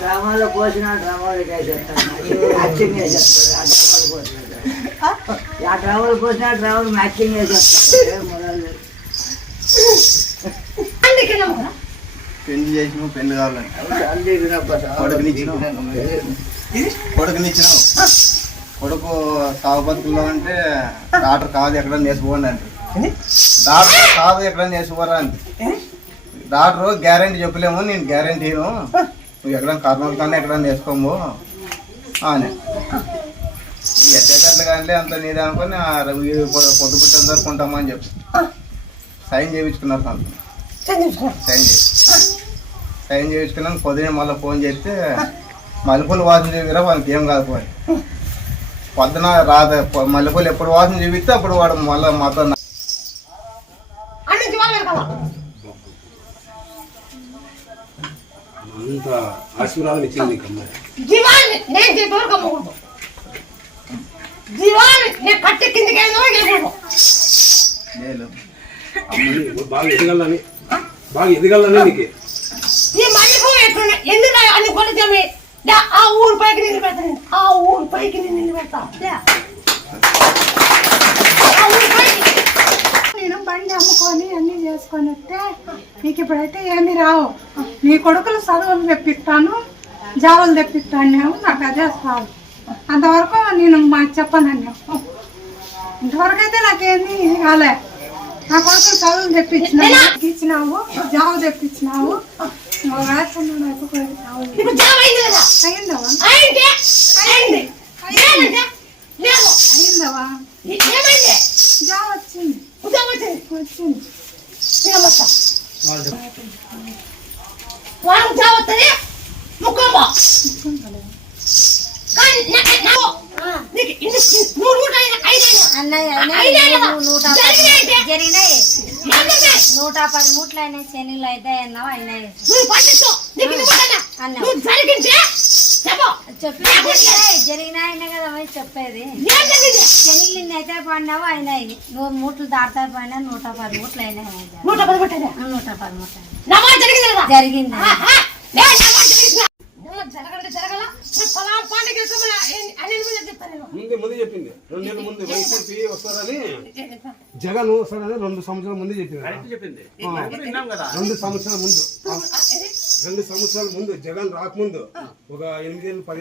డ్రామాలో పోసిన డ్రామాలు మ్యాచింగ్ పెళ్లి చేసిన పెళ్లి కావాలంటే కొడుకునిచ్చినావు కొడుకు సాగు బతుకుల్లో అంటే డాక్టర్ కాదు ఎక్కడ నేర్చుకోండి అంటే డాక్టర్ కాదు ఎక్కడ నేర్చుకోరా అంటే డాక్టర్ గ్యారంటీ చెప్పలేము నేను గ్యారంటీను నువ్వు ఎక్కడ కర్నూలు కానీ ఎక్కడ నేర్చుకోము అని ఎట్లా కానీ అంత నీది అనుకొని పొద్దు పుట్టిన వరకు ఉంటామని చెప్పి సైన్ చేయించుకున్నారు తను సైన్ చేయించుకున్నాను పొద్దునే మళ్ళీ ఫోన్ చేస్తే మల్లెపూలు వాసన చూపిరా వాళ్ళకి ఏం కాకపోయి పొద్దున రాదు మల్లెపూలు ఎప్పుడు వాసన చూపిస్తే అప్పుడు వాడు మళ్ళీ మాతో ఆశీర్వాదం ఇచ్చింది బాగా ఎదగాలని నీకు ఆ ఊరు పైకి నిన్ను పెడతాను ఆ ఊరు పైకి నిన్ను పెడతా నేను బండి అమ్ముకొని అన్నీ చేసుకొని వస్తే నీకు ఇప్పుడైతే ఏమీ రావు నీ కొడుకులు చదువులు తెప్పిస్తాను జాబులు తెప్పిస్తాను నాకు అదే చాలు అంతవరకు నేను మాకు చెప్పను ఇంతవరకు అయితే నాకేంది ఇది కాలే నా కొడుకులు చదువులు తెప్పించినావు జాబు తెప్పించినావు అయిందవా జాబ్ వచ్చింది వచ్చింది వాళ్ళకి జాబ్ వస్తుంది ముక్కమ్మా జరిగినాయి 110 మూట్లు అయినాయి శనిలు అయితే అన్నావు అయినాయి జరిగినాయనే కదా చెప్పేది శనిలు అయితే పడినావు అయినాయి 100 మూట్లు దాటుతా పడినా 110 మూట్లు అయినాయి 110 మూట్లు జరిగింది ముందు చెప్పింది 2 నెలల ముందు వైసీపీ వస్తారని జగన్ వస్తారని 2 సంవత్సరాల ముందు చెప్పింది 2 సంవత్సరాల ముందు 2 సంవత్సరాల ముందు జగన్ రాకముందు ఒక 8 ఏళ్ళు 10